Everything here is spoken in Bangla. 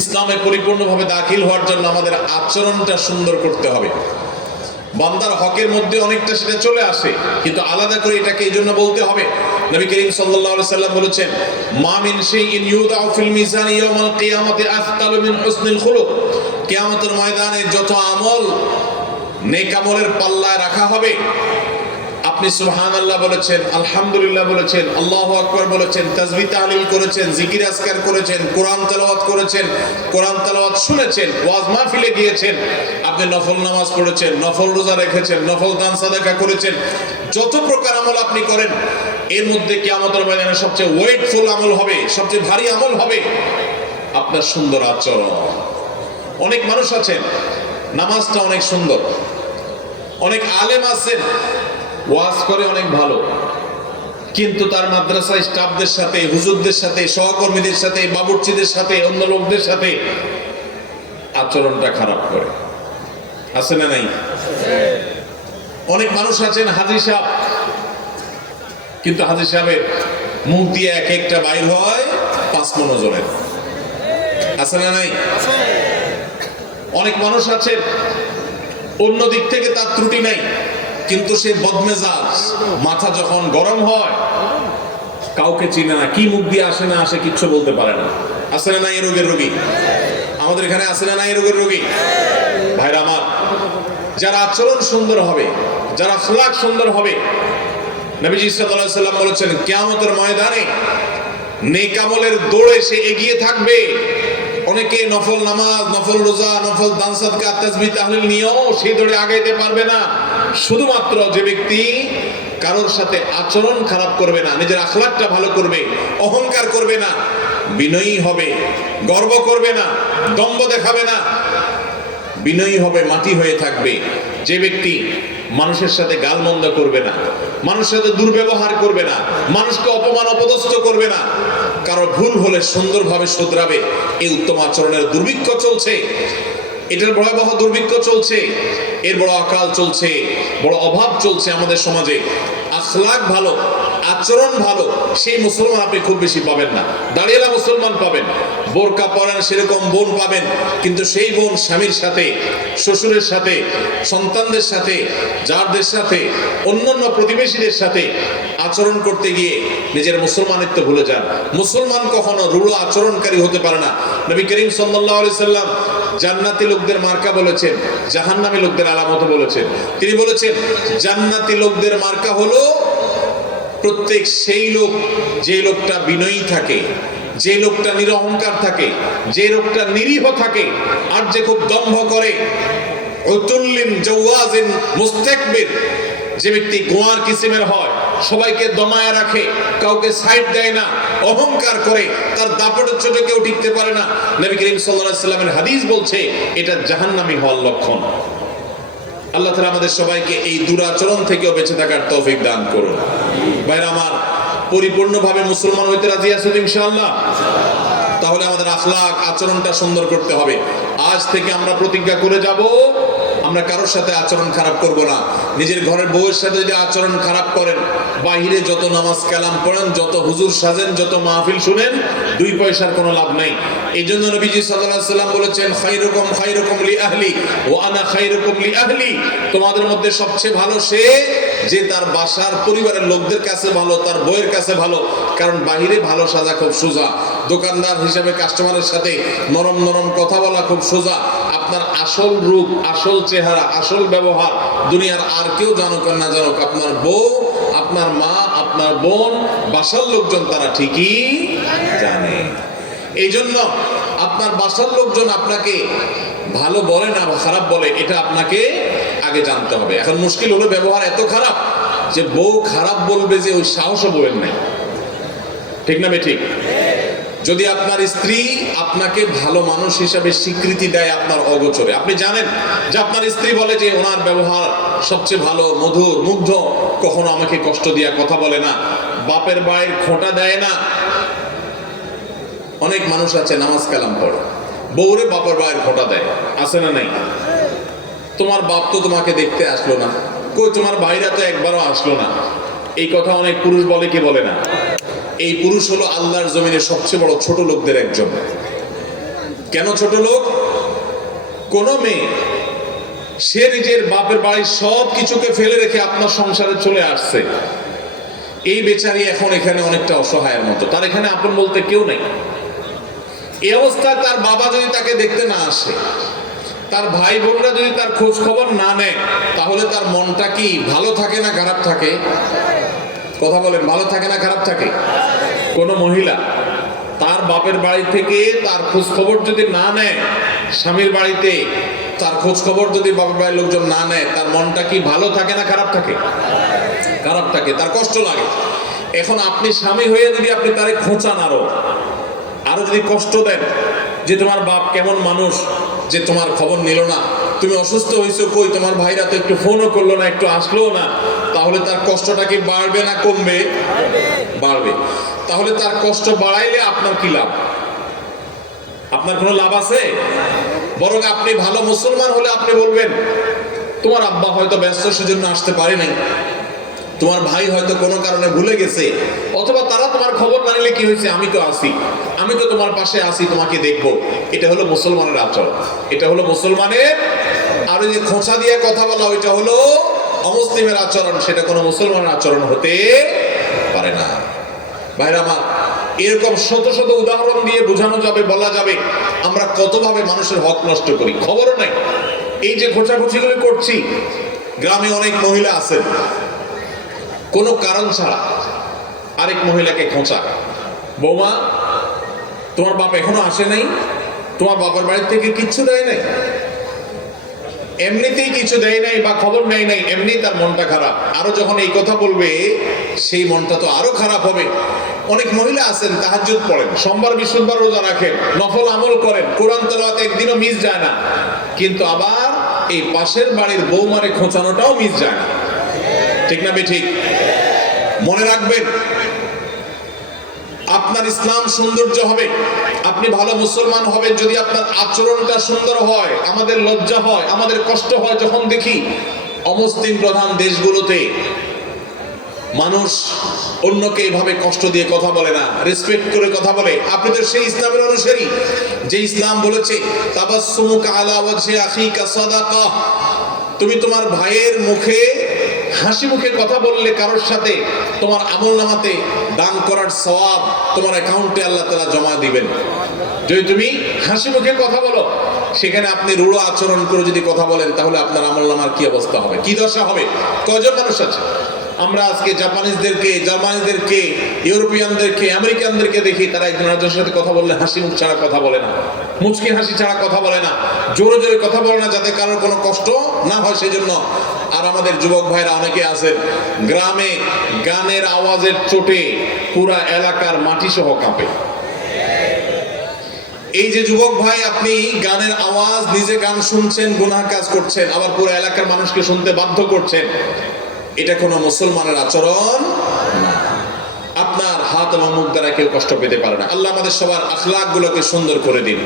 ইসলামে পরিপূর্ণভাবে দাখিল হওয়ার জন্য আমাদের আচরণটা সুন্দর করতে হবে। বান্দার হকের মধ্যে অনেকটা সেটা চলে আসে, কিন্তু আলাদা করে এটাকে এই জন্য বলতে হবে। নবী করিম সাল্লাল্লাহু আলাইহি সাল্লাম বলেছেন, মা মিন শাইইন ইউদাউ ফিল মিজান ইয়াউমাল কিয়ামাতি আফতালু মিন হুসনিল খুলুক। কিয়ামতের ময়দানে যত আমল, নেক আমলের পাল্লায় রাখা হবে আপনি সুবহান আল্লাহ বলেছেন, আলহামদুলিল্লাহ বলেছেন, আল্লাহ আকবার বলেছেন, তাজবি তাহলিল করেছেন, জিকির আসকার করেছেন, কোরআন তেলাওয়াত করেছেন, কোরআন তেলাওয়াত শুনেছেন, ওয়াজ মাহফিলে গিয়েছেন, আপনি নফল নামাজ পড়েছেন, নফল রোজা রেখেছেন, নফল দান সাদাকা করেছেন, যত প্রকার আমল আপনি করেন, এর মধ্যে কি আমাদের ময়দানে সবচেয়ে ওয়েটফুল আমল হবে, সবচেয়ে ভারী আমল হবে আপনার সুন্দর আচরণ। অনেক মানুষ আছেন, নামাজটা অনেক সুন্দর, অনেক আলেম আছেন ওয়াজ করে অনেক ভালো। কিন্তু তার মাদ্রাসায় স্টাফদের সাথে, হুজুরদের সাথে, সহকর্মীদের সাথে, বাবুর্চিদের সাথে, অন্য লোকদের সাথে আচরণটা খারাপ করে। আছে না নাই? অনেক মানুষ আছেন হাজি সাহেব। কিন্তু হাজি সাহেবের মুখ দিয়ে এক একটা বাইর হয় পাঁচ মনোজনের। আছে না নাই? অনেক মানুষ আছেন, অন্য দিক থেকে তার ত্রুটি নাই। কিন্তু সে বদমেজাজ, মাথা যখন গরম হয়, কাউকে চিনে না, কি মুখ দিয়ে আসে না আসে কিচ্ছু বলতে পারে না। আসে না এই রোগের রোগী? আমাদের এখানে আসে না এই রোগের রোগী? ভাইরা আমার, যারা আচরণ সুন্দর হবে, যারা ফ্লাক সুন্দর হবে, নবীজি সাল্লাম বলেছেন, কিয়ামতের ময়দানে নেকামলের দৌড়ে সে এগিয়ে থাকবে। অনেকে নফল নামাজ, নফল রোজা, নফল তাহলিল নিয়েও সেই ধরে আগাইতে পারবে না। শুধুমাত্র যে ব্যক্তি কারোর সাথে আচরণ খারাপ করবে না, নিজের আখলাকটা ভালো করবে, অহংকার করবে না, বিনয়ী হবে, গর্ব করবে না দম্ব দেখাবে না বিনয়ী হবে, মাটি হয়ে থাকবে। যে ব্যক্তি মানুষের সাথে গালমন্দ করবে না, মানুষের সাথে দুর্ব্যবহার করবে না, মানুষকে অপমান, অপদস্থ করবে না, কারও ভুল হলে সুন্দরভাবে শুধরাবে। এই উত্তম আচরণের দুর্ভিক্ষ চলছে। এটার ভয়াবহ দুর্ভিক্ষ চলছে। এর বড় অকাল চলছে, বড় অভাব চলছে আমাদের সমাজে। আখলাক ভালো আচরণ ভালো, সেই মুসলমান আপনি খুব বেশি পাবেন না। দাঁড়িয়েলা মুসলমান পাবেন, বোরকা পরেন সেরকম বোন পাবেন, কিন্তু সেই বোন স্বামীর সাথে, শ্বশুরের সাথে, সন্তানদের সাথে, যারদের সাথে, অন্যান্য প্রতিবেশীদের সাথে আচরণ করতে গিয়ে নিজের মুসলমানিত্ব ভুলে যান। মুসলমান কখনো রূঢ় আচরণকারী হতে পারে না। নবী করিম আলাইহি সাল্লাম জান্নাতি লোকদের মার্কা বলেছেন, জাহান্নামী লোকদের আলামত বলেছেন। তিনি বলেছেন, জান্নাতি লোকদের মার্কা হলো প্রত্যেক সেই লোক, যে লোকটা বিনয়ী থাকে, যে লোকটা নিরহংকার থাকে, যে লোকটা নিরীহ থাকে, আর যে খুব দম্ভ করে যে ব্যক্তি গোয়ার কিসিমের হয়, সবাইকে দমায় রাখে, কাউকে সাইড দেয় না, অহংকার করে, তার দাপটের ছোট কেউ টিকতে পারে না। নবী করিম সাল্লামের হাদিস বলছে, এটা জাহান্নামি হওয়ার লক্ষণ। আল্লাহ তালা আমাদের সবাইকে এই দুরাচরণ থেকেও বেঁচে থাকার তৌফিক দান করুন। আমার পরিপূর্ণভাবে মুসলমান হইতে রাজি আছেন তাহলে আমাদের আখলাক, আচরণটা সুন্দর করতে হবে। আজ থেকে আমরা প্রতিজ্ঞা করে যাব, আমরা কারোর সাথে আচরণ খারাপ করব না। নিজের ঘরের বউয়ের সাথে যদি আচরণ খারাপ করেন, বাহিরে যত নামাজ কালাম পড়েন, যত হুজুর সাজেন, যত মাহফিল শুনেন, দুই পয়সার কোনো লাভ নাই। এই জন্য নবীজি আলাইহি সাল্লাম বলেছেন খাইরুকুম খাইরুকুম লি আহলি, ওয়া আনা খাইরুকুম লি আহলি। তোমাদের মধ্যে সবচেয়ে ভালো সে যে তার বাসার পরিবারের লোকদের কাছে ভালো, তার বইয়ের কাছে ভালো, কারণ বাহিরে ভালো সাজা খুব সোজা। দোকানদার হিসেবে কাস্টমারের সাথে নরম নরম কথা বলা খুব সোজা। আপনার আসল রূপ, আসল চেহারা, আসল ব্যবহার দুনিয়ার আর কেউ জানুক আর না জানুক, আপনার বউ, আপনার মা, আপনার বোন, বাসার লোকজন তারা ঠিকই জানে। এই জন্য আপনার বাসার লোকজন আপনাকে ভালো বলে না খারাপ বলে, এটা আপনাকে আগে জানতে হবে। এখন মুশকিল হলো ব্যবহার এত খারাপ যে বউ খারাপ বলবে যে ওই সাহসও বউয়ের নাই। ঠিক না ঠিক যদি আপনার স্ত্রী আপনাকে ভালো মানুষ হিসাবে স্বীকৃতি দেয় আপনার অগোচরে, আপনি জানেন যে আপনার স্ত্রী বলে যে ওনার ব্যবহার সবচেয়ে ভালো, মধুর, মুগ্ধ, কখনো আমাকে কষ্ট দিয়া কথা বলে না, বাপের বায়ের খোঁটা দেয় না। অনেক মানুষ আছে, নামাজ কালাম পড়ে, বউরে বাপের বায়ের খোঁটা দেয়, আছে না নাই? তোমার বাপ তো তোমাকে দেখতে আসলো না। কই, তোমার ভাইরা তো একবারও আসলো না। এই কথা অনেক পুরুষ বলে, কি বলে না? এই পুরুষ হলো আল্লাহর জমিনে সবচেয়ে বড় ছোট লোকদের একজন। কেন ছোট লোক? কোন মেয়ে, সে নিজের বাপের বাড়ির সব কিছুকে ফেলে রেখে আপনার সংসারে চলে আসছে। এই বেচারি এখন এখানে অনেকটা অসহায়ের মতো। তার এখানে আপন বলতে কেউ নেই। এই অবস্থায় তার বাবা যদি তাকে দেখতে না আসে তার ভাই বোনরা যদি তার খোঁজ খবর না নেয়, তাহলে তার মনটা কি ভালো থাকে না খারাপ থাকে? কথা বলেন, ভালো থাকে না খারাপ থাকে? কোন মহিলা তার বাপের বাড়ি থেকে তার খোঁজ খবর যদি না নেয়, স্বামীর বাড়িতে তার খোঁজ খবর যদি বাপের বাড়ির লোকজন না নেয়, তার মনটা কি ভালো থাকে না খারাপ থাকে? খারাপ থাকে, তার কষ্ট লাগে। এখন আপনি স্বামী হয়ে যদি আপনি তারে খোঁচান আরও আরও যদি কষ্ট দেন যে তোমার বাপ কেমন মানুষ যে তোমার খবর নিল না। তুমি অসুস্থ হয়েছো কই? তোমার ভাইরা তো একটু ফোনও করল না, একটু আসলো না। তাহলে তার কষ্টটা কি বাড়বে না কমবে? বাড়বে। তাহলে তার কষ্ট বাড়াইলে আপনার কি লাভ? আপনার কোনো লাভ আছে? বরং আপনি ভালো মুসলমান হলে আপনি বলবেন, তোমার আব্বা হয়তো ব্যস্ত, সেজন্য আসতে পারে নাই। তোমার ভাই হয়তো কোনো কারণে ভুলে গেছে, অথবা তারা তোমার খবর না নিলে কি হয়েছে? আমি তো আসি আমি তো তোমার পাশে আসি তোমাকে দেখব। এটা হলো মুসলমানের আচরণ। এটা হলো মুসলমানের, আর যে খোঁচা দিয়ে কথা বলা, ওইটা হলো অমুসলিমের আচরণ। সেটা কোনো মুসলমানের আচরণ হতে পারে না। ভাইরা আমার, এরকম শত শত উদাহরণ দিয়ে বোঝানো যাবে, বলা যাবে, আমরা কতভাবে মানুষের হক নষ্ট করি। খবরও নাই। এই যে খোঁচাখুচিগুলো করছি, গ্রামে অনেক মহিলা আছেন। কোনো কারণ ছাড়া আরেক মহিলাকে খোঁচা। বৌমা, তোমার বাপ এখনও আসে নাই? তোমার বাবার বাড়ি থেকে কিচ্ছু দেয় নাই? এমনিতেই কিছু দেয় নাই বা খবর নেয় নাই এমনি তার মনটা খারাপ। আরও যখন এই কথা বলবে, সেই মনটা তো আরও খারাপ হবে। অনেক মহিলা আছেন, তাহাজ্জুদ পড়েন, সোমবার, বৃহস্পতিবার রোজা রাখেন, নফল আমল করেন, কোরআন তেলাওয়াত একদিনও মিস যায় না। কিন্তু আবার এই পাশের বাড়ির বৌমারে খোঁচানোটাও মিস যায় না। ঠিক না বে ঠিক? মনে রাখবেন, আপনার ইসলাম সৌন্দর্য হবে, আপনি ভালো মুসলমান হবেন, যদি আপনার আচরণটা সুন্দর হয়, আমাদের লজ্জা হয়, আমাদের কষ্ট হয়, যখন দেখি অমুসলিম প্রধান দেশগুলোতে মানুষ অন্যকে এভাবে কষ্ট দিয়ে কথা বলে না রেসপেক্ট করে কথা বলে। আপনি তো সেই ইসলামের অনুসারী। যে ইসলাম বলেছে, তাবাসসুমুকা আলা ওয়াজহি আখিকা সাদাকা। তুমি তোমার ভাইয়ের মুখে হাসি মুখে কথা বললে কারোর সাথে তোমার আমল নামাতে দান করার সওয়াব তোমার অ্যাকাউন্টে আল্লাহ তালা জমা দিবেন। যদি তুমি হাসি মুখে কথা বলো, সেখানে আপনি রূঢ় আচরণ করে যদি কথা বলেন, তাহলে আপনার আমল নামার কি অবস্থা হবে? কি দশা হবে? কজন মানুষ আছে? আমরা আজকে জাপানিজদেরকে জার্মানিদেরকে ইউরোপিয়ানদেরকে, আমেরিকানদেরকে দেখি, তারা একজন আরেকজনের সাথে কথা বললে হাসি মুখ ছাড়া কথা বলে না। মুচকি হাসি ছাড়া কথা বলে না। জোরে জোরে কথা বলে না যাতে কারোর কোনো কষ্ট না হয় সেই জন্য আর আমাদের যুবক ভাইরা অনেকে আছেন, গ্রামে গানের আওয়াজের চোটে পুরা এলাকার মাটি সহ কাঁপে। এই যে যুবক ভাই, আপনি গানের আওয়াজ, নিজে গান শুনছেন, গুনাহ কাজ করছেন, আবার পুরো এলাকার মানুষকে শুনতে বাধ্য করছেন, এটা কোনো মুসলমানের আচরণ হাত এবং মুখ দ্বারা কেউ কষ্ট পেতে পারে না। আল্লাহ আমাদের সবার আখলাখ গুলোকে সুন্দর করে দিন।